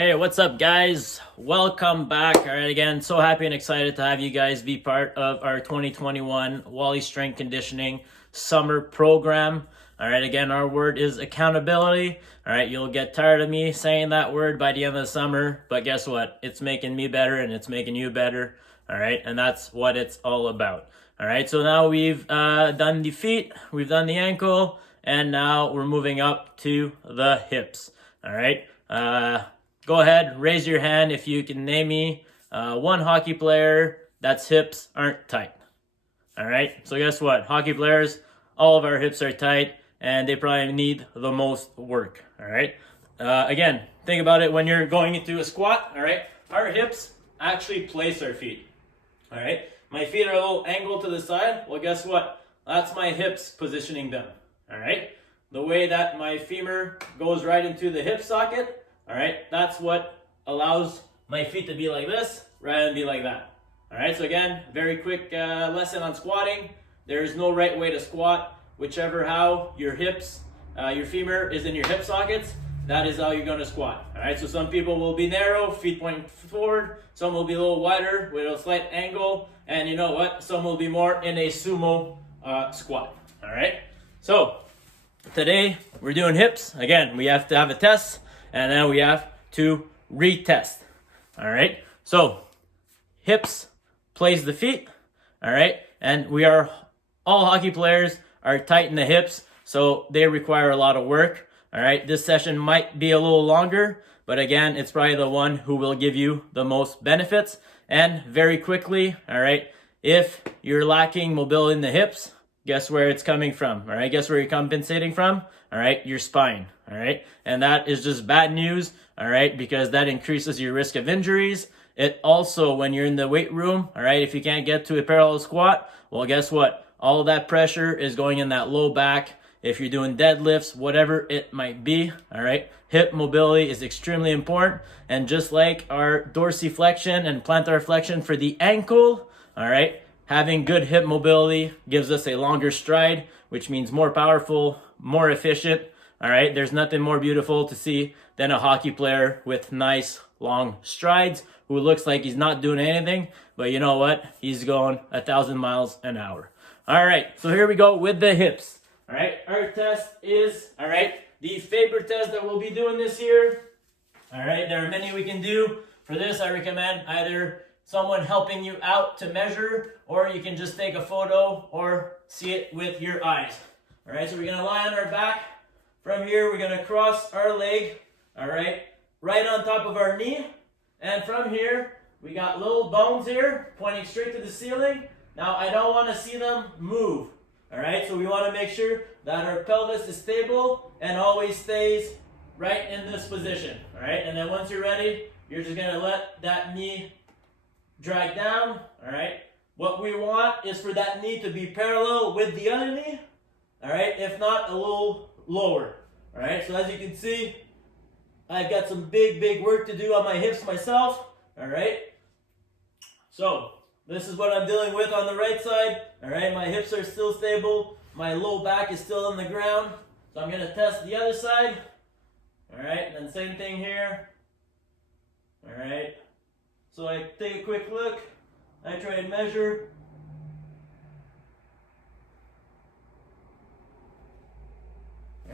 Hey, what's up, guys? Welcome back. All right, again, so happy and excited to have you guys be part of our 2021 Wally Strength Conditioning Summer Program. All right, again, our word is accountability. All right, you'll get tired of me saying that word by the end of the summer, but guess what? It's making me better and it's making you better. All right, and that's what it's all about. All right, so now we've done the feet, we've done the ankle, and now we're moving up to the hips. All right. Go ahead, raise your hand if you can name me one hockey player that's hips aren't tight. All right, so guess what? Hockey players, all of our hips are tight and they probably need the most work. All right, again, think about it when you're going into a squat. All right, our hips actually place our feet. All right, my feet are a little angled to the side. Well, guess what? That's my hips positioning them. All right, the way that my femur goes right into the hip socket. All right, that's what allows my feet to be like this rather than be like that. All right, so again, very quick lesson on squatting. There is no right way to squat. Whichever how your hips, your femur is in your hip sockets, that is how you're going to squat. All right, so some people will be narrow, feet pointing forward. Some will be a little wider with a slight angle. And you know what? Some will be more in a sumo squat. All right, so today we're doing hips. Again, we have to have a test. And then we have to retest. All right. So hips plays the feet. All right. And we are all hockey players are tight in the hips, so they require a lot of work. All right. This session might be a little longer, but again, it's probably the one who will give you the most benefits. And very quickly, all right, if you're lacking mobility in the hips, guess where it's coming from, all right? Guess where you're compensating from, all right? Your spine, all right? And that is just bad news, all right? Because that increases your risk of injuries. It also, when you're in the weight room, all right, if you can't get to a parallel squat, well, guess what? All of that pressure is going in that low back. If you're doing deadlifts, whatever it might be, all right? Hip mobility is extremely important. And just like our dorsiflexion and plantar flexion for the ankle, all right? Having good hip mobility gives us a longer stride, which means more powerful, more efficient. All right, there's nothing more beautiful to see than a hockey player with nice long strides who looks like he's not doing anything, but you know what? He's going 1,000 miles an hour. All right, so here we go with the hips. All right, our test is, all right, the Faber test that we'll be doing this year. All right, there are many we can do. For this, I recommend either someone helping you out to measure, or you can just take a photo or see it with your eyes. All right, so we're gonna lie on our back. From here, we're gonna cross our leg, all right on top of our knee. And from here, we got little bones here pointing straight to the ceiling. Now, I don't wanna see them move, all right? So we wanna make sure that our pelvis is stable and always stays right in this position, all right? And then once you're ready, you're just gonna let that knee drag down, all right? What we want is for that knee to be parallel with the other knee, all right? If not, a little lower, all right? So as you can see, I've got some big work to do on my hips myself, all right? So this is what I'm dealing with on the right side, all right? My hips are still stable. My low back is still on the ground. So I'm gonna test the other side, all right? And then same thing here, all right? So I take a quick look, I try and measure.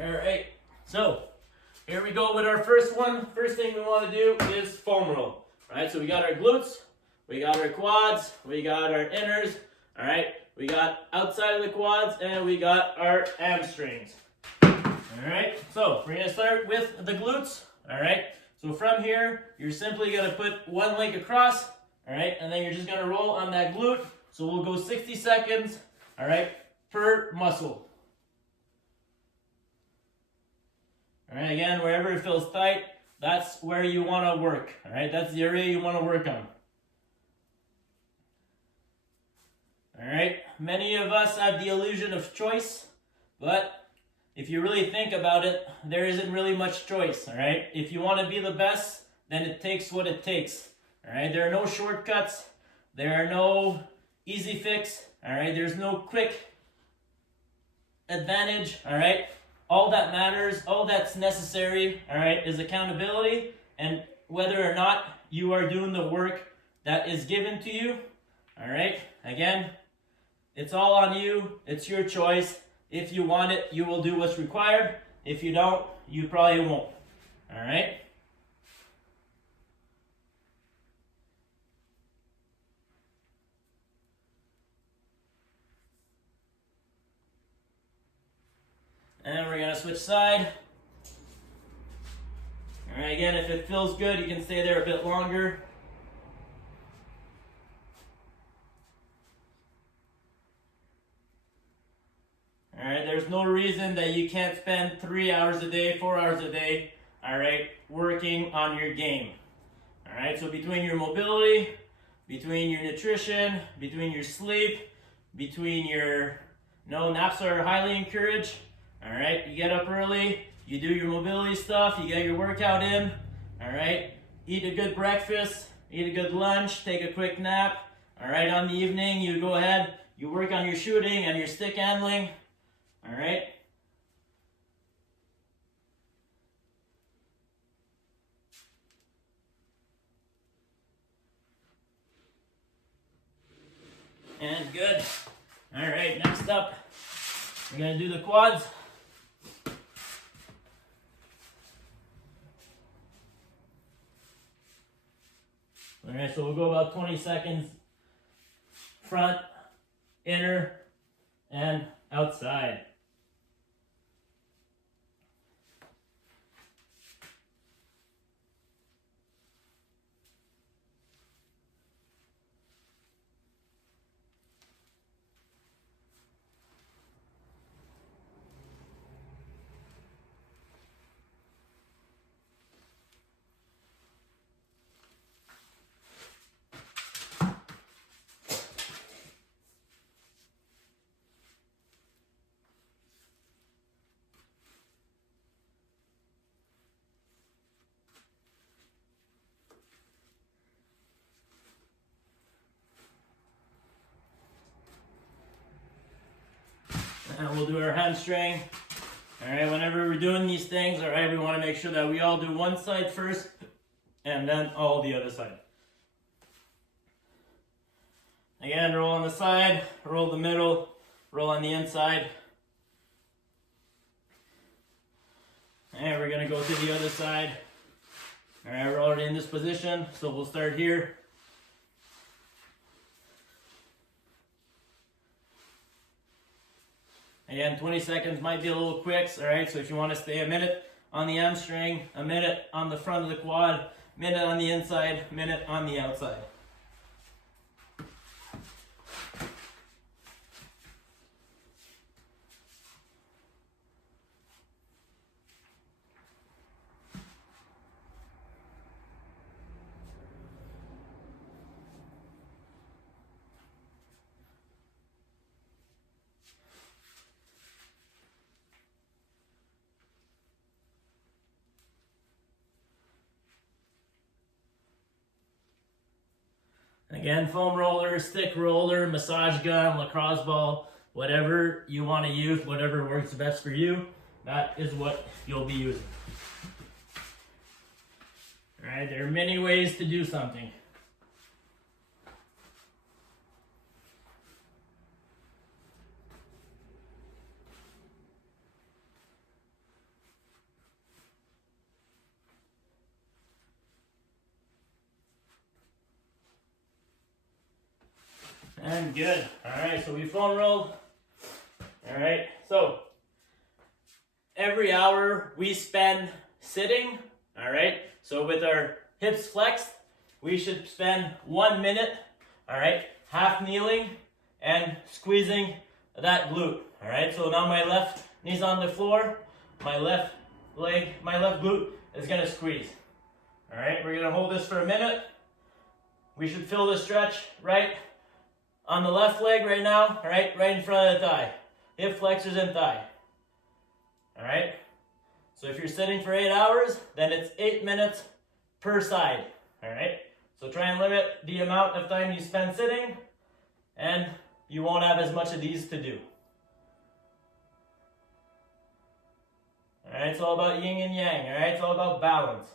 All right, so here we go with our first one. First thing we want to do is foam roll. All right, so we got our glutes, we got our quads, we got our inners, all right? We got outside of the quads, and we got our hamstrings. All right, so we're gonna start with the glutes, all right? So from here, you're simply gonna put one leg across, all right? And then you're just gonna roll on that glute. So we'll go 60 seconds, all right, per muscle. All right, again, wherever it feels tight, that's where you wanna work, all right? That's the area you wanna work on. All right, many of us have the illusion of choice, but if you really think about it, there isn't really much choice, all right? If you want to be the best, then it takes what it takes, all right? There are no shortcuts. There are no easy fix, all right? There's no quick advantage, all right? All that matters, all that's necessary, all right, is accountability. And whether or not you are doing the work that is given to you. All right, again, it's all on you. It's your choice. If you want it, you will do what's required. If you don't, you probably won't. All right. And we're gonna switch side. All right, again, if it feels good, you can stay there a bit longer. All right, there's no reason that you can't spend 3 hours a day, 4 hours a day, all right, working on your game. All right, so between your mobility, between your nutrition, between your sleep, between your, naps are highly encouraged. All right, you get up early, you do your mobility stuff, you get your workout in. All right, eat a good breakfast, eat a good lunch, take a quick nap. All right, on the evening, you go ahead, you work on your shooting and your stick handling. All right. And good. All right, next up, we're gonna do the quads. All right, so we'll go about 20 seconds front, inner, and outside. And we'll do our hamstring. All right, whenever we're doing these things, all right, we want to make sure that we all do one side first and then all the other side. Again, roll on the side, roll the middle, roll on the inside. And we're gonna go to the other side. All right, we're already in this position, so we'll start here. Again, 20 seconds might be a little quick, all right? So if you want to stay a minute on the hamstring, a minute on the front of the quad, minute on the inside, minute on the outside. Again, foam roller, stick roller, massage gun, lacrosse ball, whatever you want to use, whatever works best for you, that is what you'll be using. All right, there are many ways to do something. And good. All right, so we foam rolled. All right, so every hour we spend sitting. All right, so with our hips flexed, we should spend 1 minute. All right, half kneeling and squeezing that glute. All right, so now my left knee's on the floor, my left leg, my left glute is gonna squeeze. All right, we're gonna hold this for a minute. We should feel the stretch right on the left leg right now, all right in front of the thigh. Hip flexors and thigh. All right? So if you're sitting for 8 hours, then it's 8 minutes per side. All right? So try and limit the amount of time you spend sitting, and you won't have as much of these to do. All right? It's all about yin and yang. All right? It's all about balance.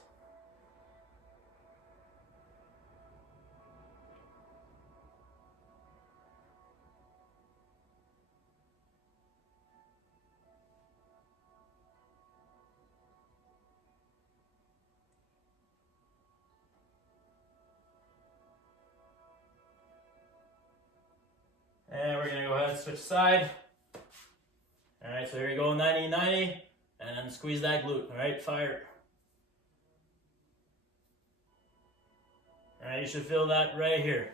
we're gonna go ahead and switch side. All right, so here we go, 90-90, and then squeeze that glute. All right, fire. All right, you should feel that right here.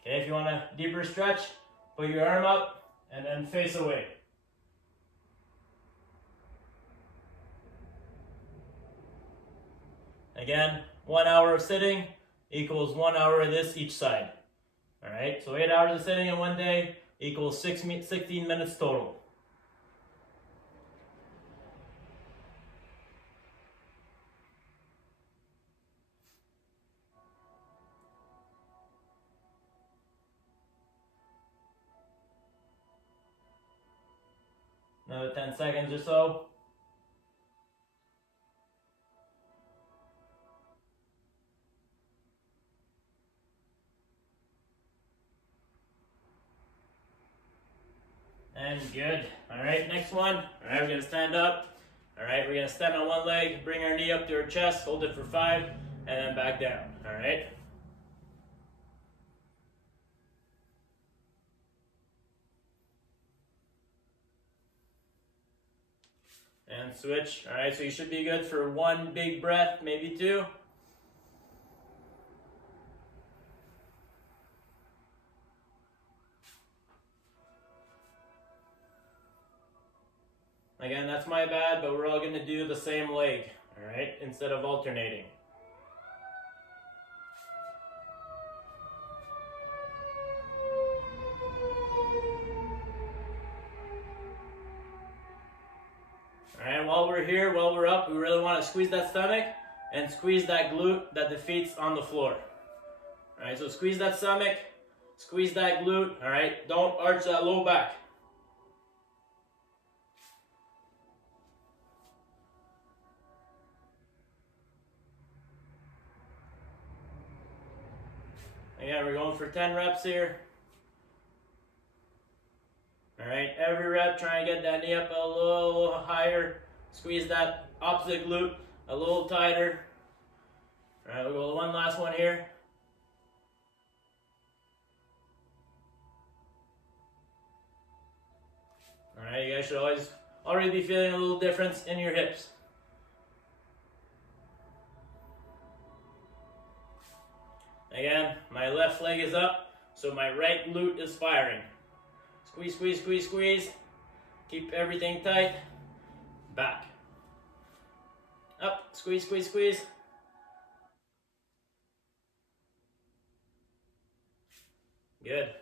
Okay, if you want a deeper stretch, put your arm up and then face away. Again, 1 hour of sitting equals 1 hour of this each side. All right, so 8 hours of sitting in one day equals 16 minutes total. Another 10 seconds or so. And good. All right, next one. All right, we're gonna stand up. All right, we're gonna stand on one leg, bring our knee up to our chest, hold it for 5, and then back down. All right. And switch. All right, so you should be good for 1 big breath, maybe 2. Again, that's my bad, but we're all going to do the same leg, all right, instead of alternating. All right, while we're here, while we're up, we really want to squeeze that stomach and squeeze that glute that the feet's on the floor. All right, so squeeze that stomach, squeeze that glute, all right? Don't arch that low back. Again, we're going for 10 reps here. All right, every rep, try and get that knee up a little higher. Squeeze that opposite glute a little tighter. All right, we'll go one last one here. All right, you guys should already be feeling a little difference in your hips. Again, my left leg is up, so my right glute is firing. Squeeze, squeeze, squeeze, squeeze. Keep everything tight. Back. Up, squeeze, squeeze, squeeze. Good.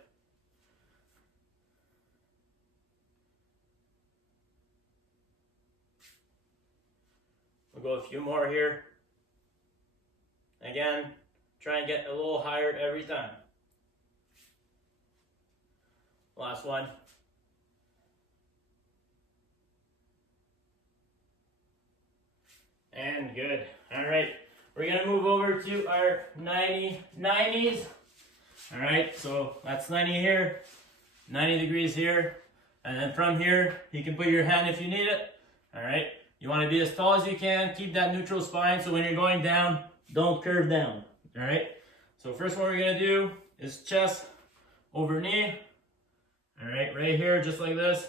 We'll go a few more here. Again, try and get a little higher every time. Last one. And good. All right, we're gonna move over to our 90s. All right, so that's 90 here, 90 degrees here, and then from here, you can put your hand if you need it. All right, you wanna be as tall as you can, keep that neutral spine, so when you're going down, don't curve down. All right, so first one we're gonna do is chest over knee. All right, right here, just like this.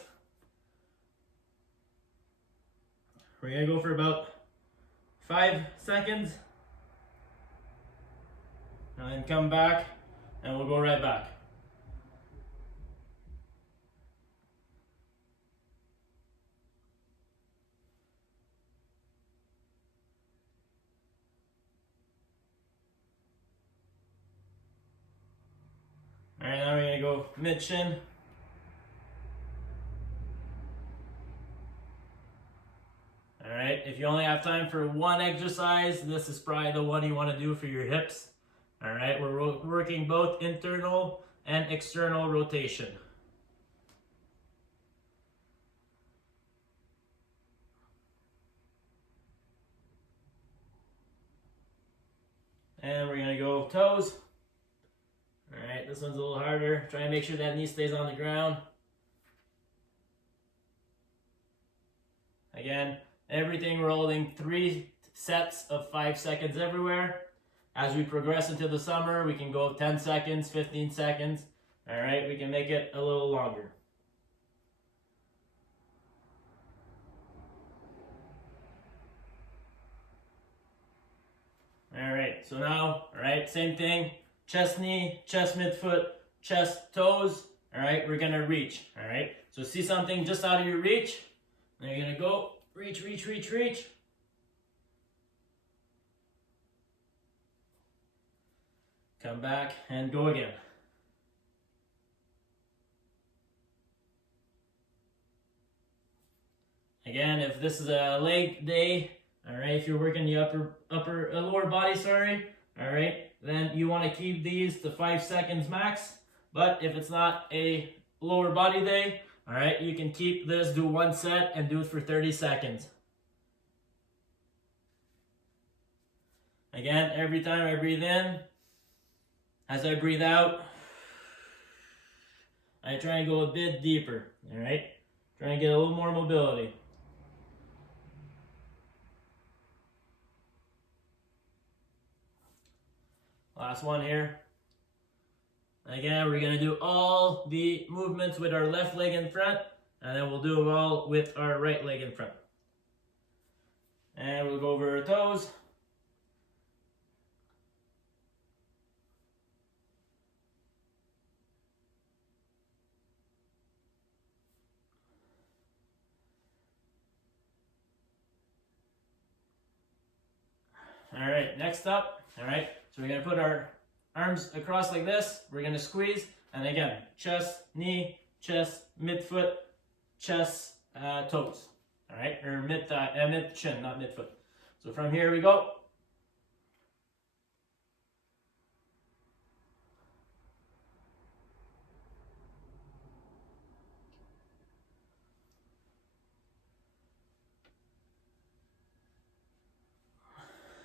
We're gonna go for about 5 seconds. And then come back, and we'll go right back. All right, now we're gonna go mid-shin. All right, if you only have time for one exercise, this is probably the one you want to do for your hips. All right, we're working both internal and external rotation. And we're gonna go toes. All right, this one's a little harder. Try and make sure that knee stays on the ground. Again, everything we're holding 3 sets of 5 seconds everywhere. As we progress into the summer, we can go 10 seconds, 15 seconds. All right, we can make it a little longer. All right, so now, all right, same thing. Chest, knee, chest, midfoot, chest, toes. All right, we're gonna reach. All right, so see something just out of your reach, and you're gonna go reach, reach, reach, reach. Come back and go again. Again, if this is a leg day, all right, if you're working the lower body, sorry, all right, then you want to keep these to 5 seconds max. But if it's not a lower body day, all right, you can keep this, do one set, and do it for 30 seconds. Again, every time I breathe in, as I breathe out, I try and go a bit deeper, all right? Try and get a little more mobility. Last one here. Again, we're going to do all the movements with our left leg in front, and then we'll do them all with our right leg in front. And we'll go over our toes. All right, next up, all right, so we're going to put our arms across like this. We're going to squeeze, and again, chest, knee, chest, midfoot, chest, toes. All right, or mid shin, not midfoot. So from here we go.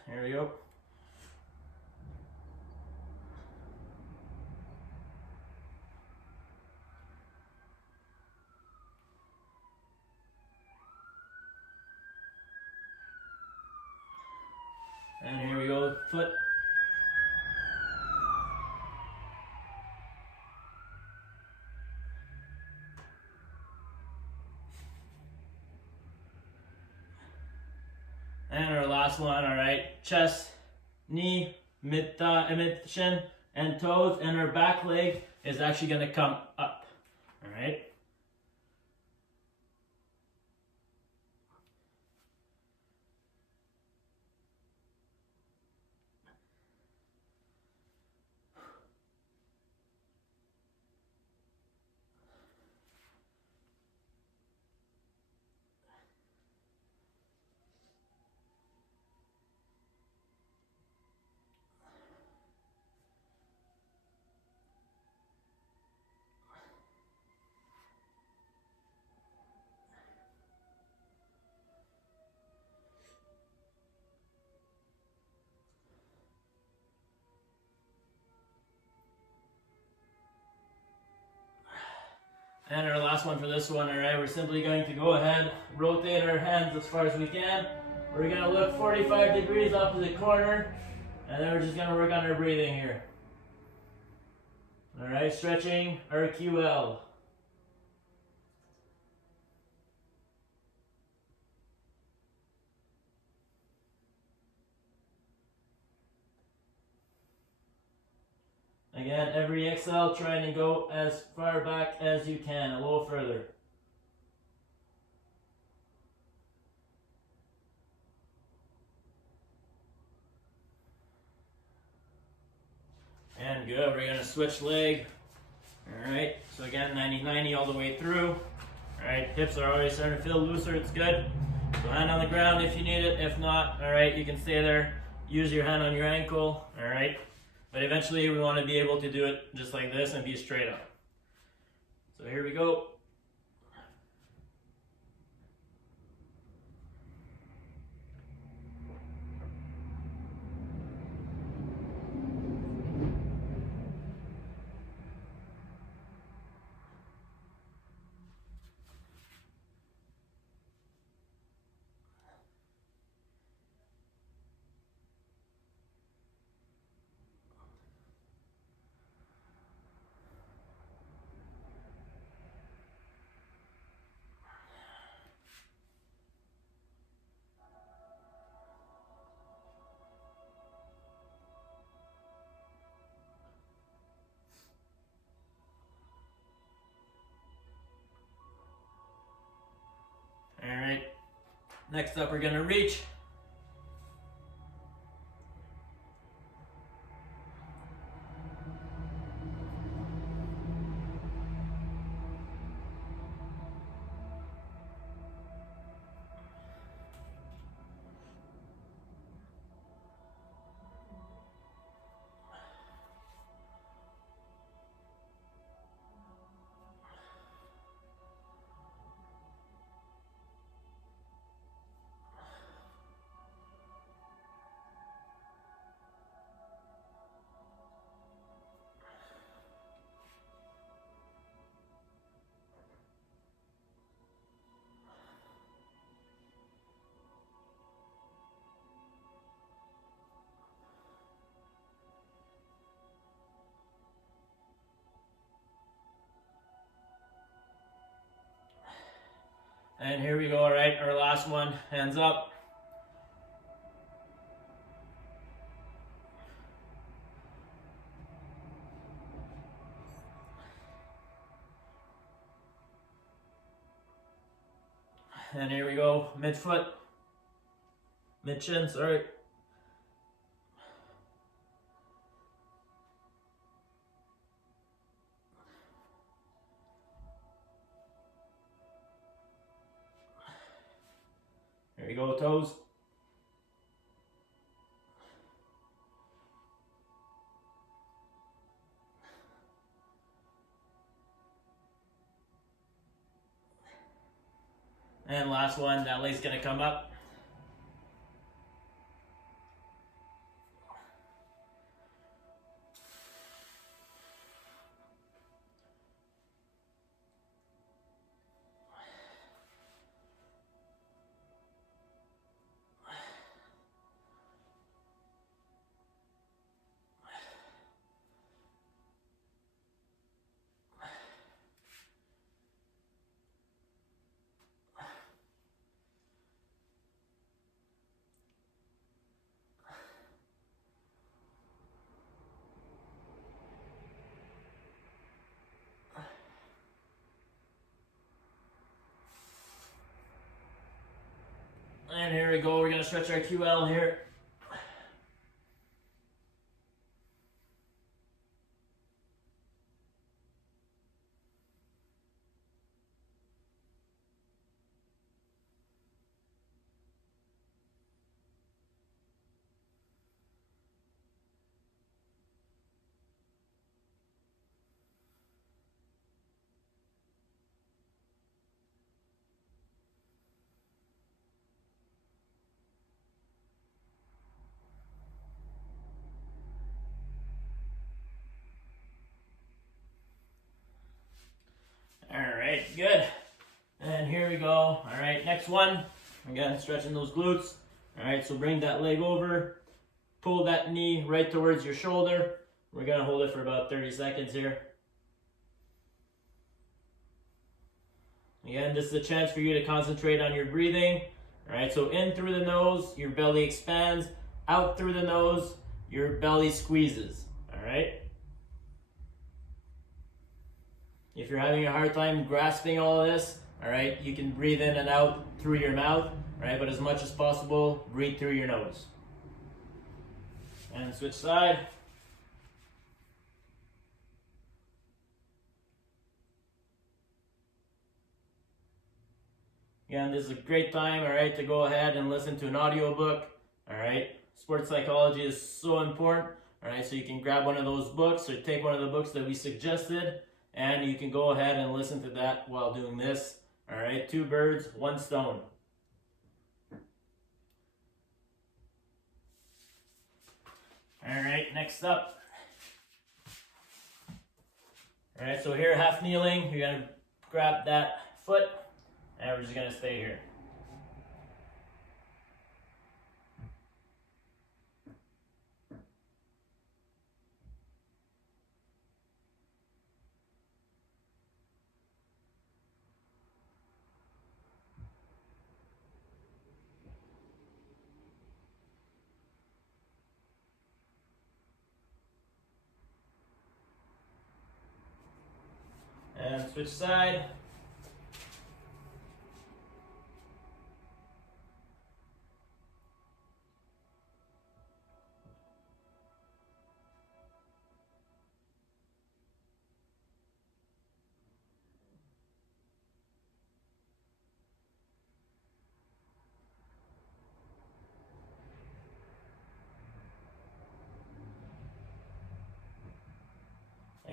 Here we go. And here we go, foot. And our last one, all right, chest, knee, mid shin, and toes, and our back leg is actually going to come up, all right? And our last one for this one, all right, we're simply going to go ahead, rotate our hands as far as we can. We're going to look 45 degrees opposite corner, and then we're just going to work on our breathing here. All right, stretching our QL. Again, every exhale, trying to go as far back as you can, a little further. And good, we're gonna switch leg. All right, so again, 90-90 all the way through. All right, hips are already starting to feel looser, it's good. So hand on the ground if you need it, if not, all right, you can stay there. Use your hand on your ankle, all right? But eventually we want to be able to do it just like this and be straight up. So here we go. Next up, we're gonna reach. And here we go, all right, our last one, hands up. And here we go, mid-foot, mid-shin, sorry. Here we go, toes. And last one, that leg's gonna come up. And here we go, we're gonna stretch our QL here. All right, good. And here we go. All right, next one. Again, stretching those glutes. All right, so bring that leg over. Pull that knee right towards your shoulder. We're gonna hold it for about 30 seconds here. Again, this is a chance for you to concentrate on your breathing. All right, so in through the nose, your belly expands. Out through the nose, your belly squeezes. All right. If you're having a hard time grasping all of this, all right, you can breathe in and out through your mouth, all right, but as much as possible, breathe through your nose. And switch side. Again, this is a great time, all right, to go ahead and listen to an audiobook, all right. Sports psychology is so important, all right, so you can grab one of those books or take one of the books that we suggested, and you can go ahead and listen to that while doing this. All right, 2 birds, 1 stone. All right, next up. All right, so here, half kneeling, you're gonna grab that foot, and we're just gonna stay here. And switch side.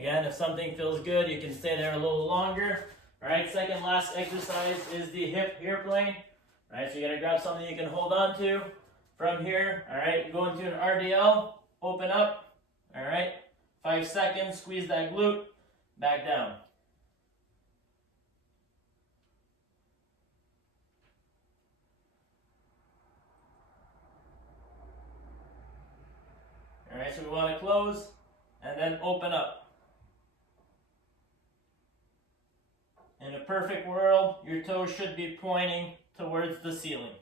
Again, if something feels good, you can stay there a little longer. All right, second last exercise is the hip airplane. All right, so you're gonna grab something you can hold on to from here. All right, you go into an RDL, open up. All right, 5 seconds, squeeze that glute, back down. All right, so we want to close and then open up. In a perfect world, your toes should be pointing towards the ceiling.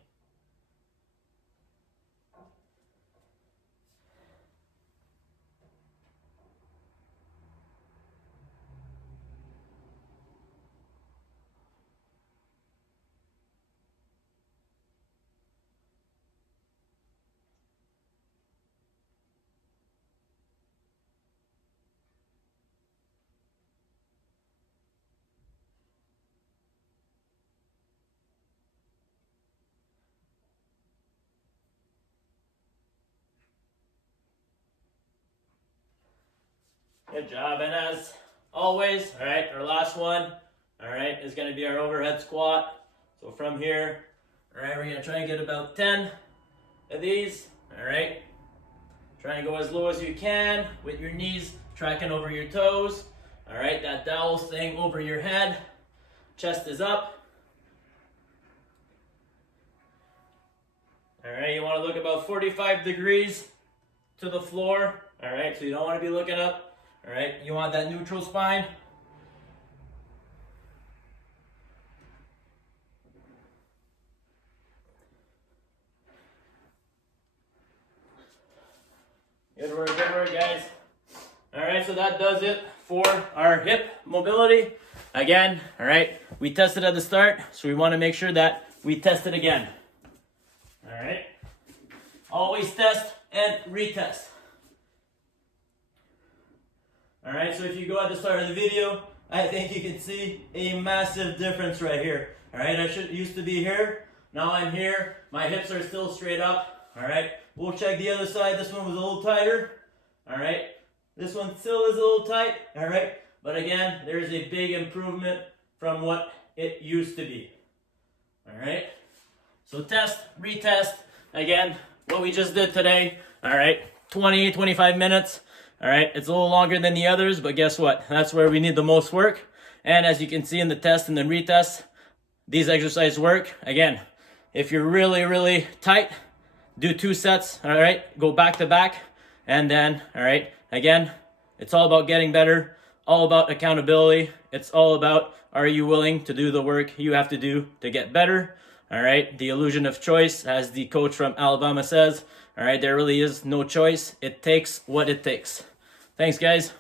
Good job. And as always, all right, our last one, all right, is going to be our overhead squat. So from here, all right, we're going to try and get about 10 of these, all right. Try and go as low as you can with your knees tracking over your toes. All right, that dowel staying over your head. Chest is up. All right, you want to look about 45 degrees to the floor. All right, so you don't want to be looking up. All right, you want that neutral spine. Good work, guys. All right, so that does it for our hip mobility. Again, all right, we tested at the start, so we want to make sure that we test it again. All right, always test and retest. All right, so if you go at the start of the video, I think you can see a massive difference right here. All right, I used to be here. Now I'm here. My hips are still straight up. All right, we'll check the other side. This one was a little tighter. All right, this one still is a little tight. All right, but again, there's a big improvement from what it used to be. All right, so test, retest. Again, what we just did today. All right, 20, 25 minutes. All right, it's a little longer than the others, but guess what? That's where we need the most work. And as you can see in the test and the retest, these exercises work. Again, if you're really, really tight, do 2 sets, all right? Go back to back, and then, all right, again, it's all about getting better, all about accountability. It's all about, are you willing to do the work you have to do to get better? All right, the illusion of choice, as the coach from Alabama says, all right, there really is no choice. It takes what it takes. Thanks, guys.